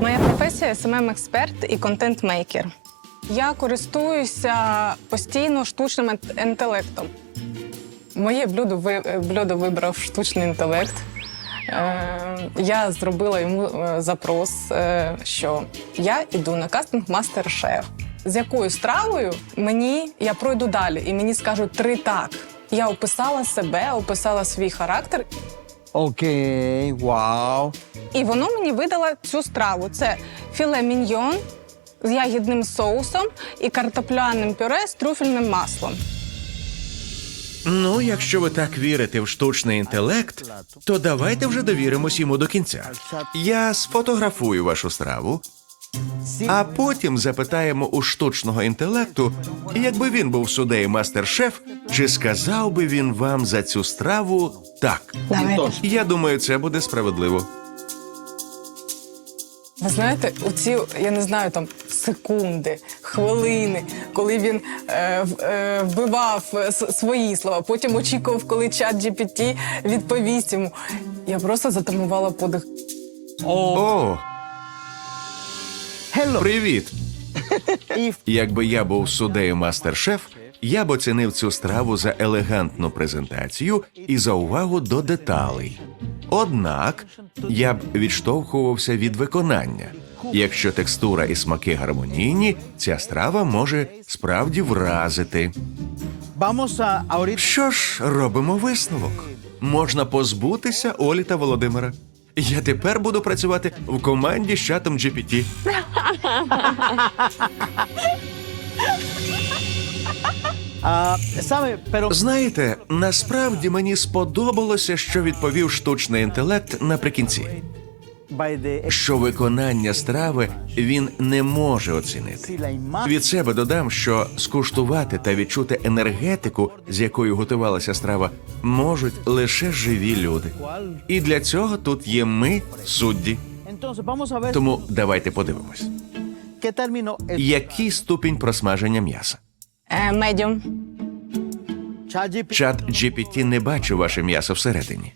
Моя професія smm експерт і контент-мейкер. Я користуюся постійно штучним інтелектом. Моє блюдо, блюдо вибрав штучний інтелект. Е, я зробила йому е, запрос, е, що я йду на кастинг мастер-шеф. З якою стравою мені я пройду далі, і мені скажуть три так. Я описала себе, описала свій характер, Окей, вау. І воно мені видало цю страву. Це філе міньйон з ягідним соусом і картопляним пюре з трюфельним маслом. Ну, якщо ви так вірите в штучний інтелект, то давайте вже довіримось йому до кінця. Я сфотографую вашу страву, а потім запитаємо у штучного інтелекту, якби він був суддею мастер-шеф, чи сказав би він вам за цю страву так. Давайте. Я думаю, це буде справедливо. Ви знаєте, оці, я не знаю, там секунди, хвилини, коли він е, е, вбивав е, свої слова, потім очікував, коли чат GPT відповість йому. Я просто затамувала подих. О, Hello. привіт! Якби я був суддею мастер-шеф, я б оцінив цю страву за елегантну презентацію і за увагу до деталей. Однак я б відштовхувався від виконання. Якщо текстура і смаки гармонійні, ця страва може справді вразити. Що ж, робимо висновок. Можна позбутися Олі та Володимира. Я тепер буду працювати в команді з чатом GPT. ah, sabe, pero Знаєте, насправді мені сподобалося, що відповів штучний інтелект наприкінці, що виконання страви він не може оцінити. Від себе додам, що скуштувати та відчути енергетику, з якою готувалася страва, можуть лише живі люди. І для цього тут є ми, судді. Тому давайте подивимось, який ступінь просмаження м'яса. Е, медіум. Чат GPT не бачив ваше м'ясо всередині.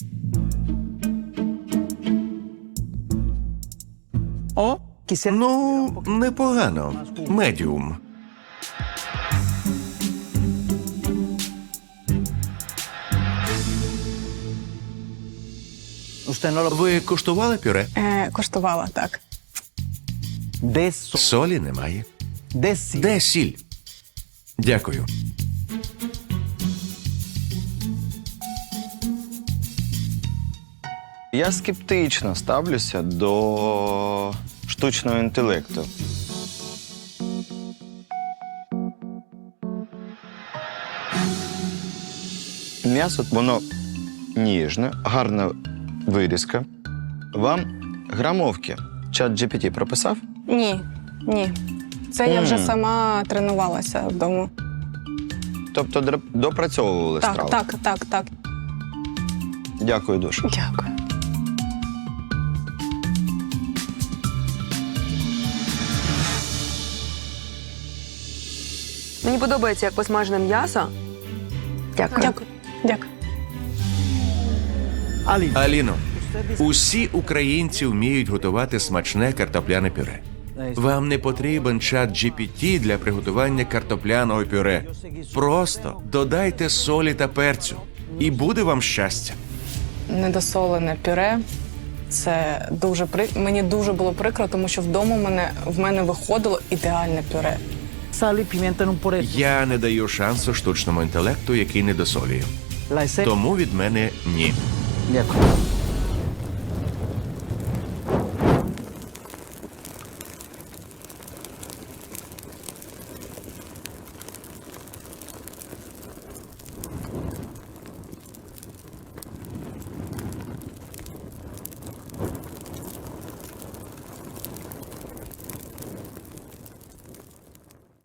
o quisiera Ну, непогано. Медіум. Ви куштували пюре? Е, коштувала так. Солі немає. Де сіль? Дякую. Я скептично ставлюся до штучного інтелекту. М'ясо воно ніжне, гарна вирізка. Вам грамовки чат GPT прописав? Ні, ні. Це я вже сама тренувалася вдома. Тобто др- допрацьовували Так, страву? так, так, так. Дякую дуже. Дякую. Мені подобається, як посмажене м'ясо. Дякую. Дякую. Дякую. Аліно, усі українці вміють готувати смачне картопляне пюре. Вам не потрібен чат GPT для приготування картопляного пюре. Просто додайте солі та перцю, і буде вам щастя. Недосолене пюре. Це дуже при... мені дуже було прикро, тому що вдома в мене в мене виходило ідеальне пюре. Я не даю шансу штучному інтелекту, який не досолює. La escena. Тому від мене ні. Acuerdo.